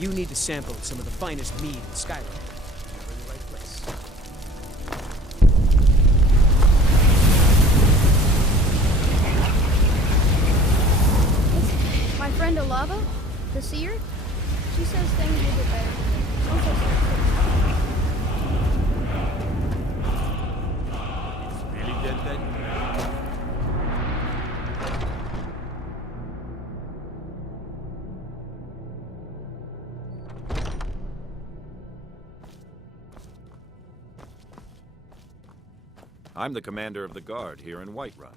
You need to sample some of the finest mead in Skyrim. You're in the right place. My friend Alava, the seer, she says things will get better. I'm so sorry. It's really dead then? I'm the commander of the guard here in Whiterun.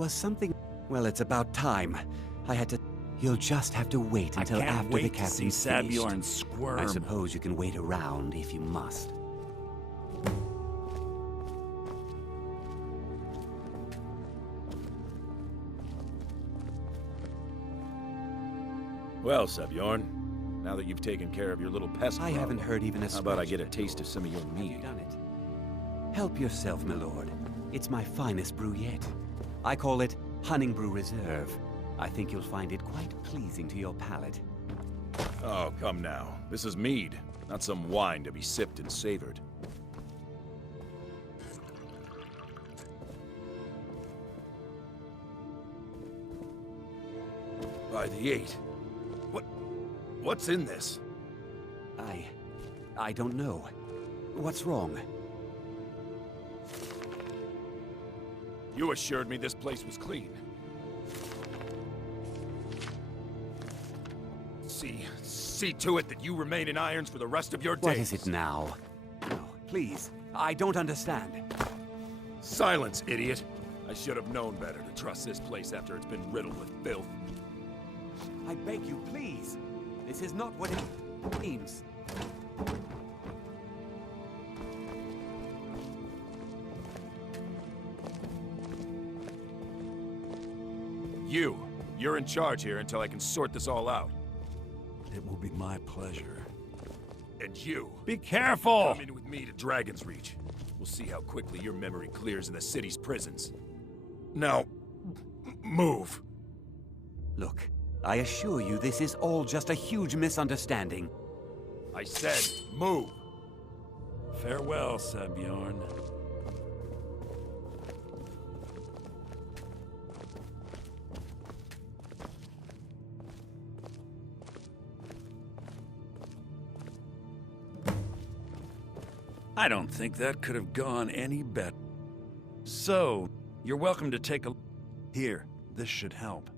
was something... Well, it's about time. I had to... You'll just have to wait until after the captain's Sabjorn finished. squirm. I suppose you can wait around if you must. Well, Sabjorn, now that you've taken care of your little pest I haven't heard even a how about I scratch. get a taste of some of your mead? You've done it. Help yourself, my lord. It's my finest brew yet. I call it Hunning Brew Reserve. I think you'll find it quite pleasing to your palate. Oh, come now. This is mead, not some wine to be sipped and savored. By the 8. What's in this? I don't know. What's wrong? You assured me this place was clean. See to it that you remain in irons for the rest of your days. What is it now? No, please. I don't understand. Silence, idiot. I should have known better to trust this place after it's been riddled with filth. I beg you, please. This is not what it means. You're in charge here until I can sort this all out. It will be my pleasure. And you, Be careful! come in with me to Dragon's Reach. We'll see how quickly your memory clears in the city's prisons. Now, move. Look, I assure you this is all just a huge misunderstanding. I said, move. Farewell, Sabjorn. I don't think that could have gone any better. So, you're welcome to take a... Here, this should help.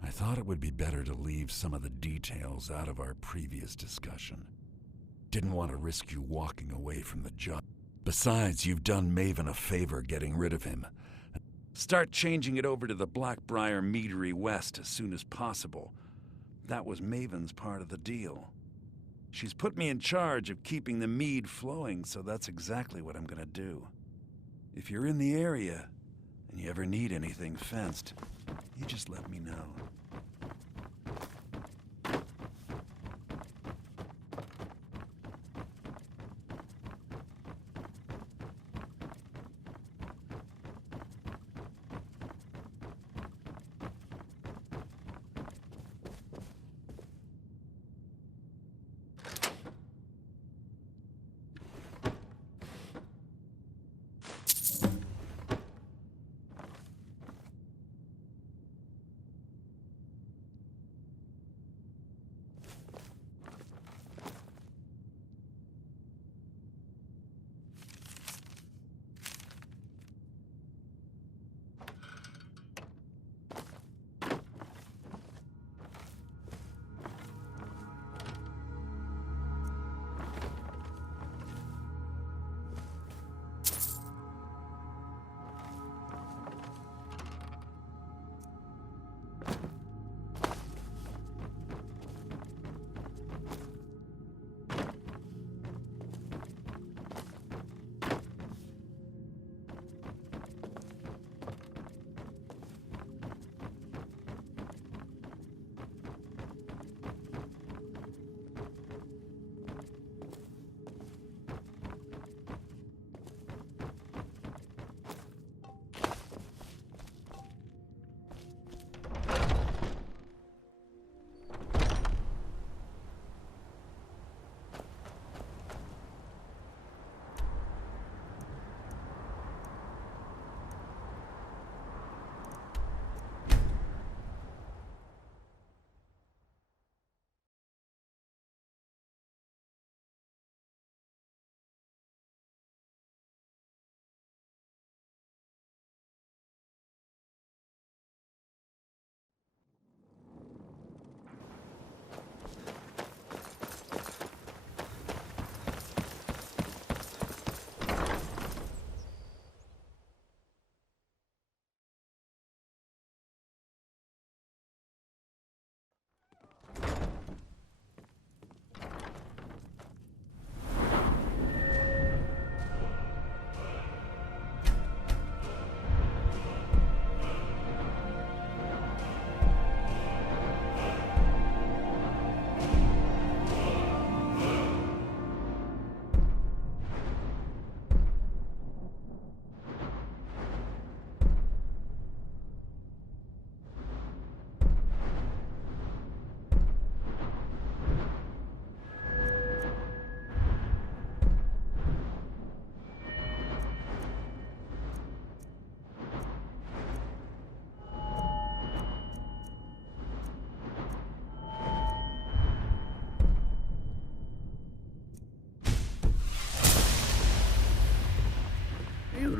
I thought it would be better to leave some of the details out of our previous discussion. Didn't want to risk you walking away from the job. Besides, you've done Maven a favor getting rid of him. Start changing it over to the Blackbriar Meadery West as soon as possible. That was Maven's part of the deal. She's put me in charge of keeping the mead flowing, so that's exactly what I'm gonna do. If you're in the area, and you ever need anything fenced, you just let me know.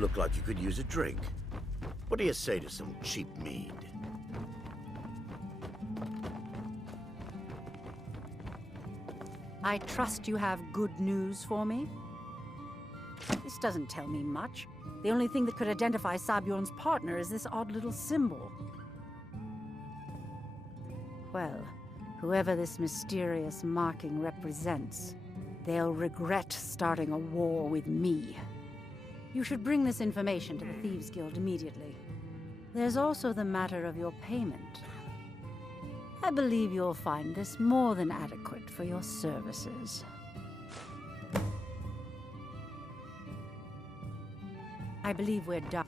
look like you could use a drink. What do you say to some cheap mead? I trust you have good news for me? This doesn't tell me much. The only thing that could identify Sabjorn's partner is this odd little symbol. Well, whoever this mysterious marking represents, they'll regret starting a war with me. You should bring this information to the Thieves Guild immediately. There's also the matter of your payment. I believe you'll find this more than adequate for your services. I believe we're done.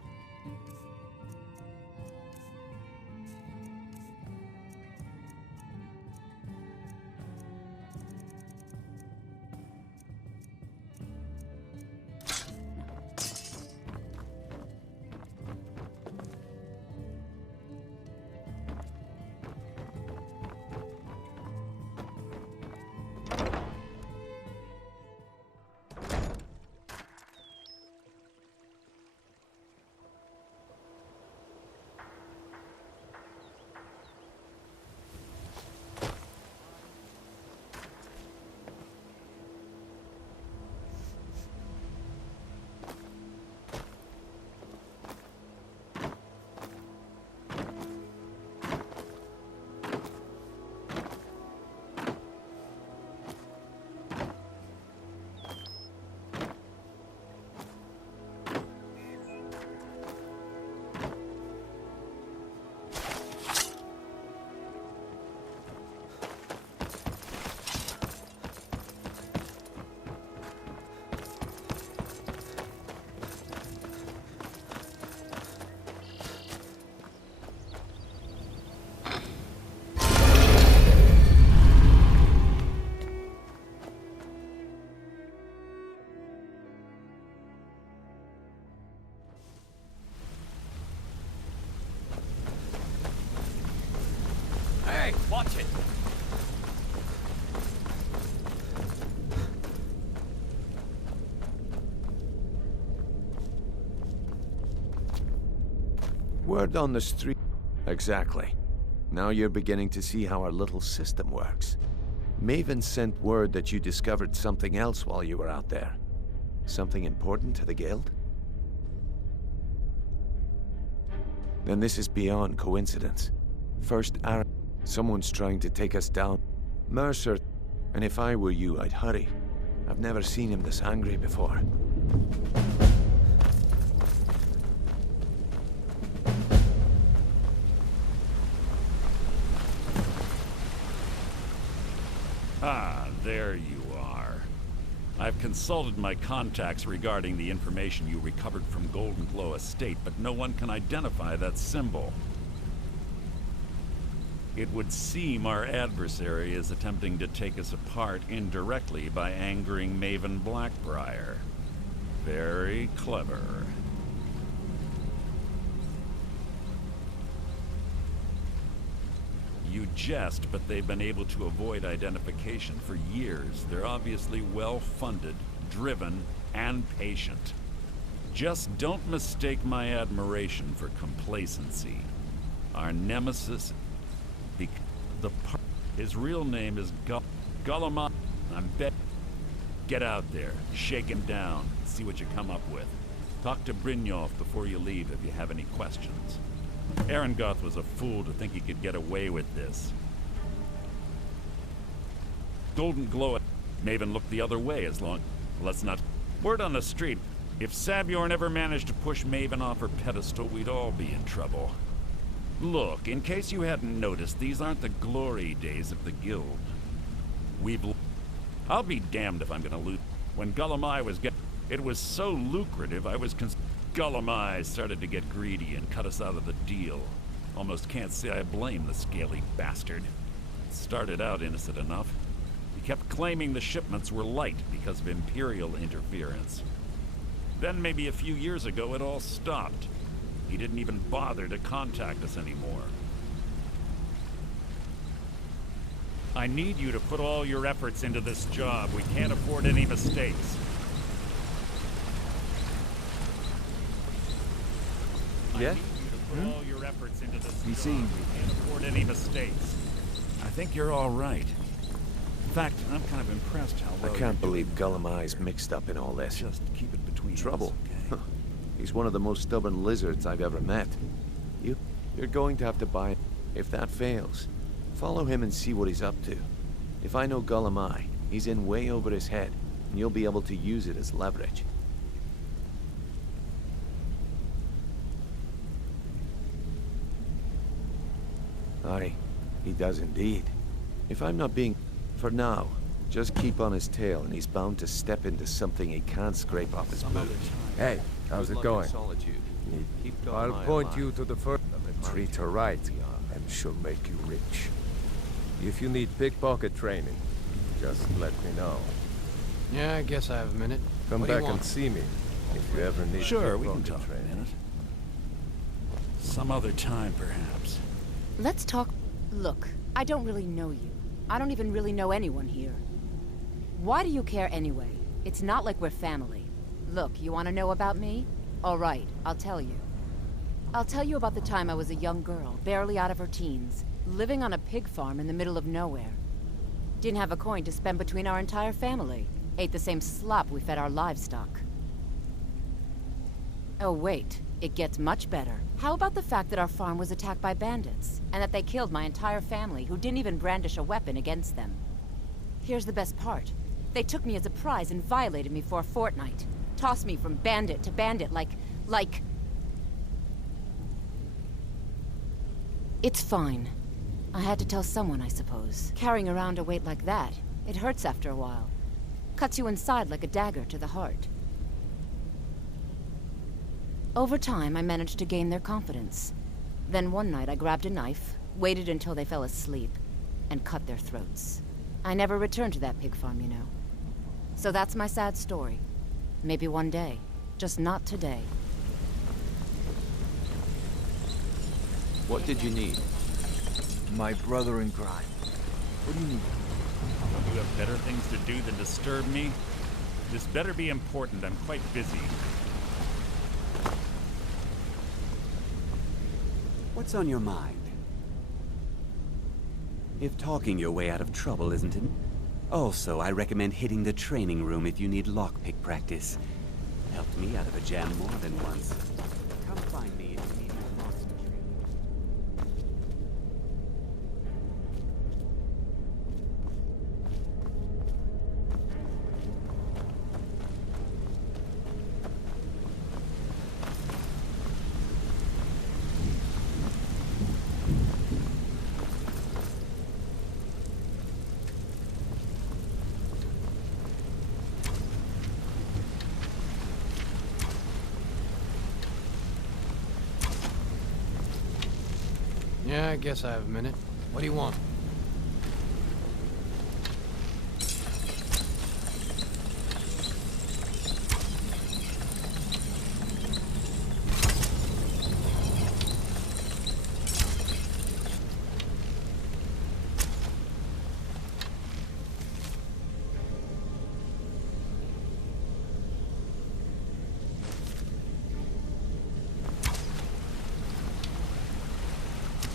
Hey, watch it! Word on the street. Exactly. Now you're beginning to see how our little system works. Maven sent word that you discovered something else while you were out there. Something important to the guild? Then this is beyond coincidence. First, someone's trying to take us down. Mercer, and if I were you, I'd hurry. I've never seen him this angry before. Ah, there you are. I've consulted my contacts regarding the information you recovered from Golden Glow Estate, but no one can identify that symbol. It would seem our adversary is attempting to take us apart indirectly by angering Maven Blackbriar. Very clever. You jest, but they've been able to avoid identification for years. They're obviously well-funded, driven, and patient. Just don't mistake my admiration for complacency. Our nemesis... His real name is Gullama. I'm bet. Get out there, shake him down, see what you come up with. Talk to Brynjolf before you leave if you have any questions. Arengoth was a fool to think he could get away with this. Golden Glow Maven looked the other way as long... Let's not... Word on the street, if Sabjorn ever managed to push Maven off her pedestal, we'd all be in trouble. Look, in case you hadn't noticed, these aren't the glory days of the guild. I'll be damned if I'm gonna lose. When Gullama was it was so lucrative, Gullama started to get greedy and cut us out of the deal. Almost can't say I blame the scaly bastard. It started out innocent enough. He kept claiming the shipments were light because of Imperial interference. Then maybe a few years ago it all stopped. He didn't even bother to contact us anymore. I need you to put all your efforts into this job. We can't afford any mistakes. Yeah? Put all your efforts into this You job. see- You can't afford any mistakes. I think you're all right. In fact, I'm kind of impressed how well I can't you're believe doing. Gullum Eye's mixed up in all this. Just keep it between Trouble. us, okay? He's one of the most stubborn lizards I've ever met. You're going to have to buy... If that fails, follow him and see what he's up to. If I know Gullum Eye, he's in way over his head, and you'll be able to use it as leverage. Aye, he does indeed. If I'm not being... For now, just keep on his tail and he's bound to step into something he can't scrape off his boots. Hey, how's it going? Keep Gullum I'll Eye point alive. you to the first. Treat her right, and she'll make you rich. If you need pickpocket training, just let me know. Yeah, I guess I have a minute. Come What do you back and want? see me if you ever need Sure, we pickpocket can talk a training. minute. Some other time, perhaps. Let's talk. Look, I don't really know you. I don't even really know anyone here. Why do you care anyway? It's not like we're family. Look, you want to know about me? All right, I'll tell you. I'll tell you about the time I was a young girl, barely out of her teens, living on a pig farm in the middle of nowhere. Didn't have a coin to spend between our entire family. Ate the same slop we fed our livestock. Oh wait, it gets much better. How about the fact that our farm was attacked by bandits, and that they killed my entire family who didn't even brandish a weapon against them? Here's the best part. They took me as a prize and violated me for a fortnight. Tossed me from bandit to bandit like... It's fine. I had to tell someone, I suppose. Carrying around a weight like that, it hurts after a while. Cuts you inside like a dagger to the heart. Over time, I managed to gain their confidence. Then one night I grabbed a knife, waited until they fell asleep, and cut their throats. I never returned to that pig farm, you know. So that's my sad story. Maybe one day. Just not today. What did you need? My brother in crime. What do you need? You have better things to do than disturb me? This better be important. I'm quite busy. What's on your mind? If talking your way out of trouble isn't it? Also, I recommend hitting the training room if you need lockpick practice. Helped me out of a jam more than once. Come find me if you need more monster training. Yeah, I guess I have a minute. What do you want?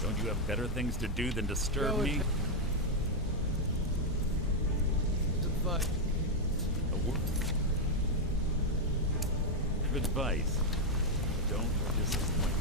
Don't you have better things to do than disturb Go me? Advice. A word. Good advice. Don't disappoint.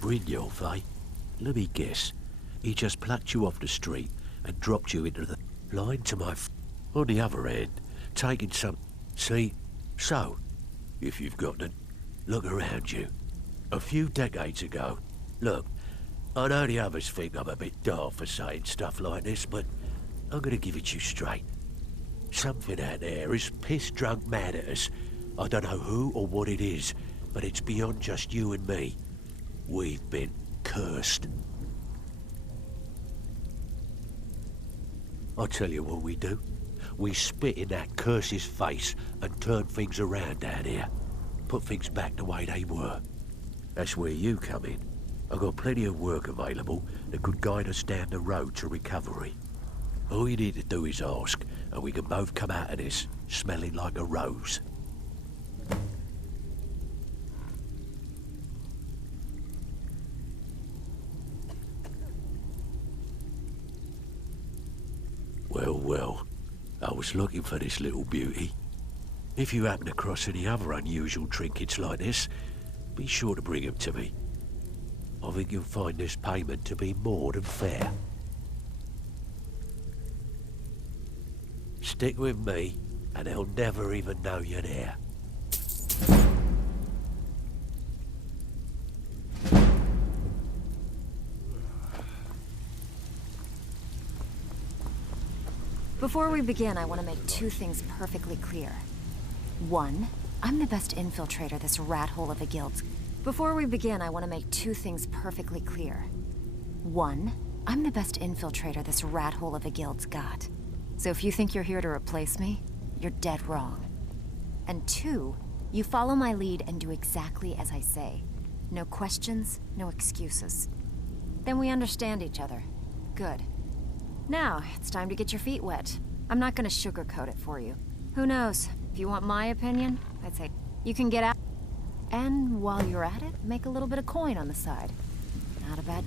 Brynjolf, eh? Let me guess. He just plucked you off the street and dropped you into the line to my on the other hand, taking some... See? So, if you've got to look around you. A few decades ago... Look, I know the others think I'm a bit daft for saying stuff like this, but I'm gonna give it to you straight. Something out there is piss-drunk mad at us. I don't know who or what it is, but it's beyond just you and me. We've been cursed. I'll tell you what we do. We spit in that curse's face and turn things around down here. Put things back the way they were. That's where you come in. I've got plenty of work available that could guide us down the road to recovery. All you need to do is ask, and we can both come out of this smelling like a rose. Well, well, I was looking for this little beauty. If you happen across any other unusual trinkets like this, be sure to bring them to me. I think you'll find this payment to be more than fair. Stick with me, and they'll never even know you're there. Before we begin, I want to make two things perfectly clear. One, I'm the best infiltrator this rat hole of a guild's. Before we begin, I want to make two things perfectly clear. One, I'm the best infiltrator this rat hole of a guild's got. So if you think you're here to replace me, you're dead wrong. And two, you follow my lead and do exactly as I say. No questions, no excuses. Then we understand each other. Good. Now, it's time to get your feet wet. I'm not gonna sugarcoat it for you. Who knows? If you want my opinion, I'd say you can get out. And while you're at it, make a little bit of coin on the side. Not a bad